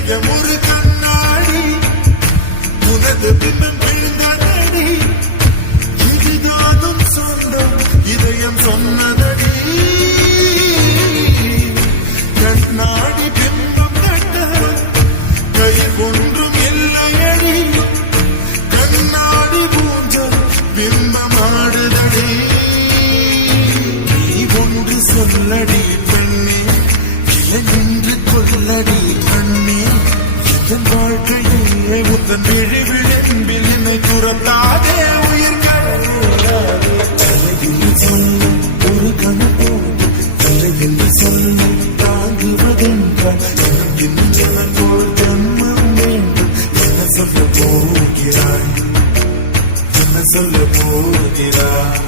இதயம் ஒரு கண்ணாடி உனது பிம்பம் விழுந்ததடி இதுதானும் சொந்தம் இதயம் சொன்னதடி கண்ணாடி பிம்பம் கட்ட கை ஒன்றும் இல்லையடி கண்ணாடி பூஞ்சல் பிம்பம் ஆடுதடி நீ ஒன்று சொல்லடி பெண்ணே இல்லை என்று கொல்லடி கண்ணே என் வாழ்க்கையே உத்தன் விழி விளிம்பில் என்னை துரத்தாதே உயிர் கடலில் சொல்ல ஒரு கணப்போடு இல்லை என்று சொல்ல தாங்குவதென்றால் போல் ஜன்மம் வேண்டும் என்ன சொல்ல போகிறாய் என்ன சொல்ல போகிறாய்